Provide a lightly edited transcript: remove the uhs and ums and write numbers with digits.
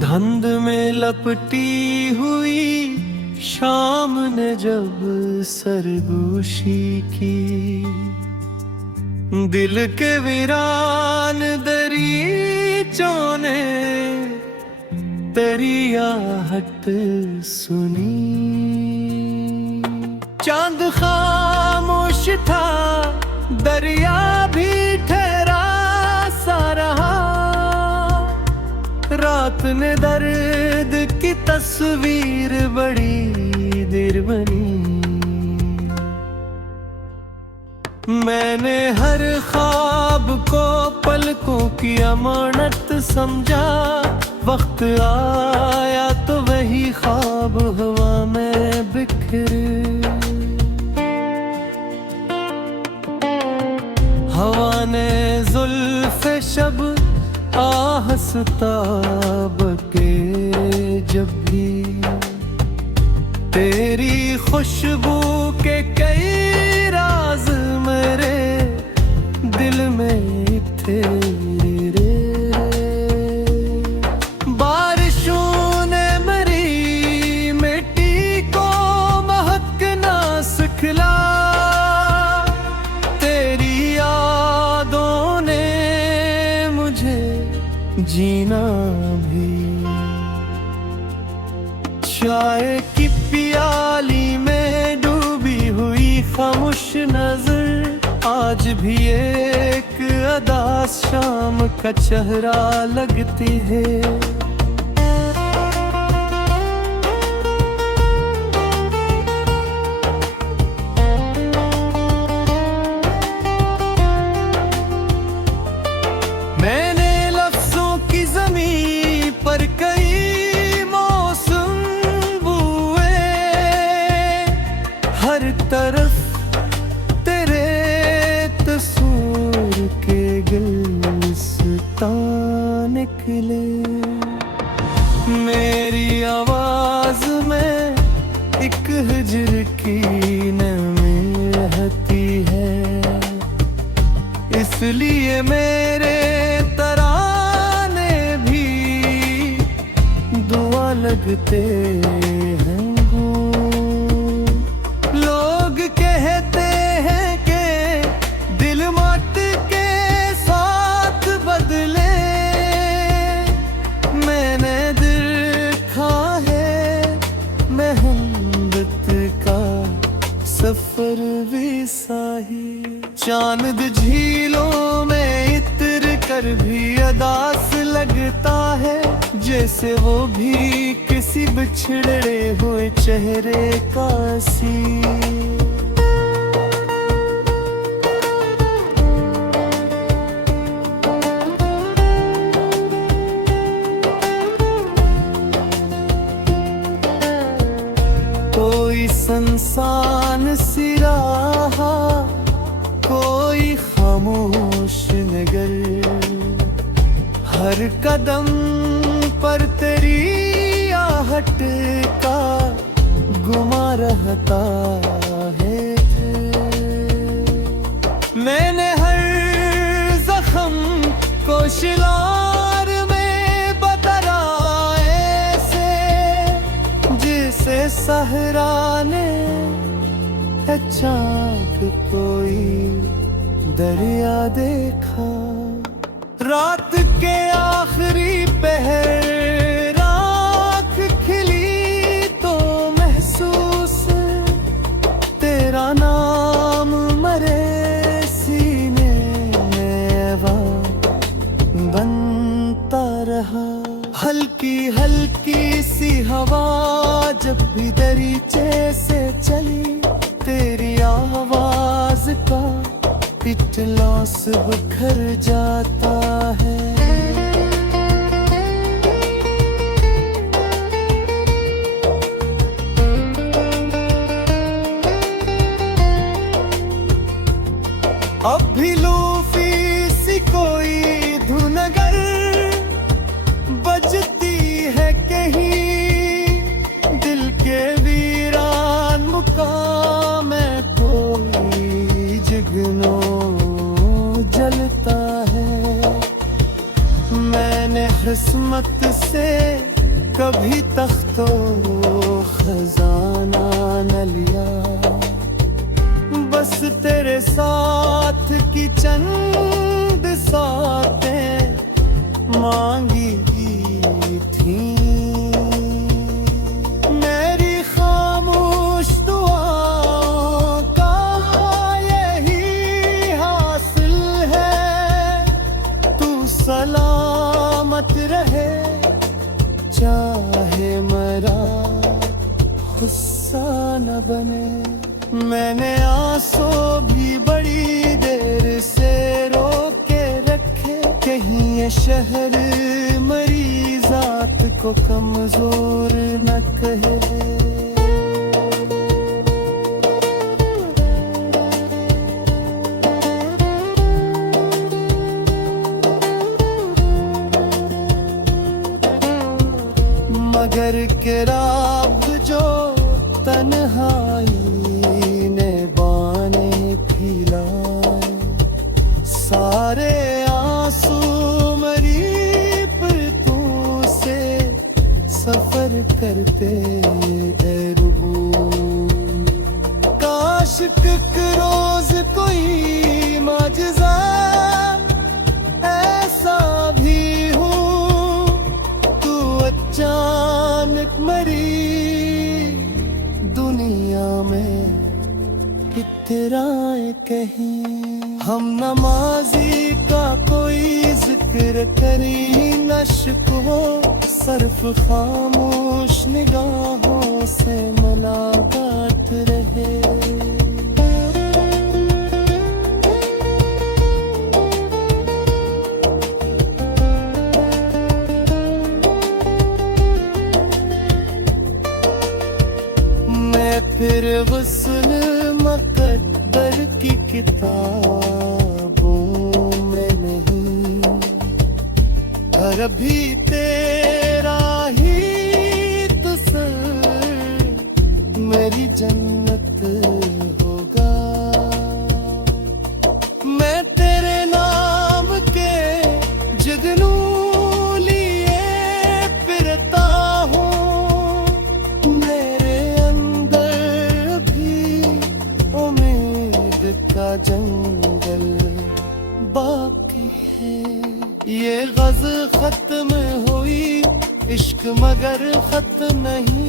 धुंध में लपटी हुई शाम ने जब सरगोशी की, दिल के वीरान दरीचों ने तेरी आहट सुनी। चांद खामोश था, दरिया भी ठहरा सा रहा, रात ने दर्द की तस्वीर बड़ी देर बनी। मैंने हर ख्वाब को पलकों की अमानत समझा, वक्त आया तो वही ख्वाब हवा में बिखरे। हवा ने जुल्फ़े शब आहस्ता बके जब भी, तेरी खुशबू के कई राज मेरे दिल में थे रे। बारिशों ने मेरी मिट्टी को महकना सिखला, तेरी यादों ने मुझे जीना भी। चाय की प्याली में डूबी हुई खामोश नजर आज भी एक अदास शाम का चेहरा लगती है। मैंने लफ्जों की ज़मीं पर कई मौसम बुए, हर तरफ तेरे तस्वीर के गुलस्तां निकले। मेरी आवाज में एक हिजर की नमी रहती है, इसलिए मेरे तराने भी दुआ लगते हैं। लोग कहते हैं कि दिल मौत के साथ बदले, मैंने देखा है मेहनत का सफर भी साही। चांद झीलों में इतर कर भी अदास लगता है, जैसे वो भी किसी बिछड़े हुए चेहरे का सी। कोई संसान सी रहा, कोई खामोश नगर, हर कदम पर तेरी आहट का गुमा रहता है। मैंने हर जख्म को शिलार में बतरा ऐसे, जिसे सहरा ने अचानक कोई दरिया देखा। रात के आखिरी पहर आँख खिली तो महसूस तेरा नाम मरे सीने में बनता रहा। हल्की हल्की सी हवा जब भी दरीचे से चली, तेरी आवाज का इतलास बिखर जाता है। अब भी लूफी सी कोई धुन अगर बजती है कहीं, दिल के वीरान मुकाम में कोई जगनो जलता है। मैंने किस्मत से कभी तख्तो खजाना न लिया, बस तेरे साथ की चंद सातें मांगी थी। मेरी खामोश दुआओं का यही हासिल है, तू सलामत रहे चाहे मरा गुस्सा न बने। मैंने आंसू भी बड़ी देर से रोके रखे, कहीं ये शहर मरीजात को कमजोर न कहे। मगर के राब जो तन्हाई ने बाने फैलाए, सारे आंसू मरी पर तू से सफर करते ए रूबू। काश एक रोज कोई माजज़ा ऐसा भी हो, तू अचानक मरी दुनिया में इतराए कहीं। हम नमाजी का कोई जिक्र करी न शिकवो, सिर्फ खामोश निगाहों से मुलाकात रहे। फिर गुस्ल मुक़द्दर की किताबों में नहीं, और अभी तेरा ही तो सर मेरी जन्नत होगा। मैं तेरे नाम के जुगनू लिए फिरता हूँ, मेरे का जंगल बाकी है। ये गज़ खत्म हुई इश्क मगर खत्म नहीं।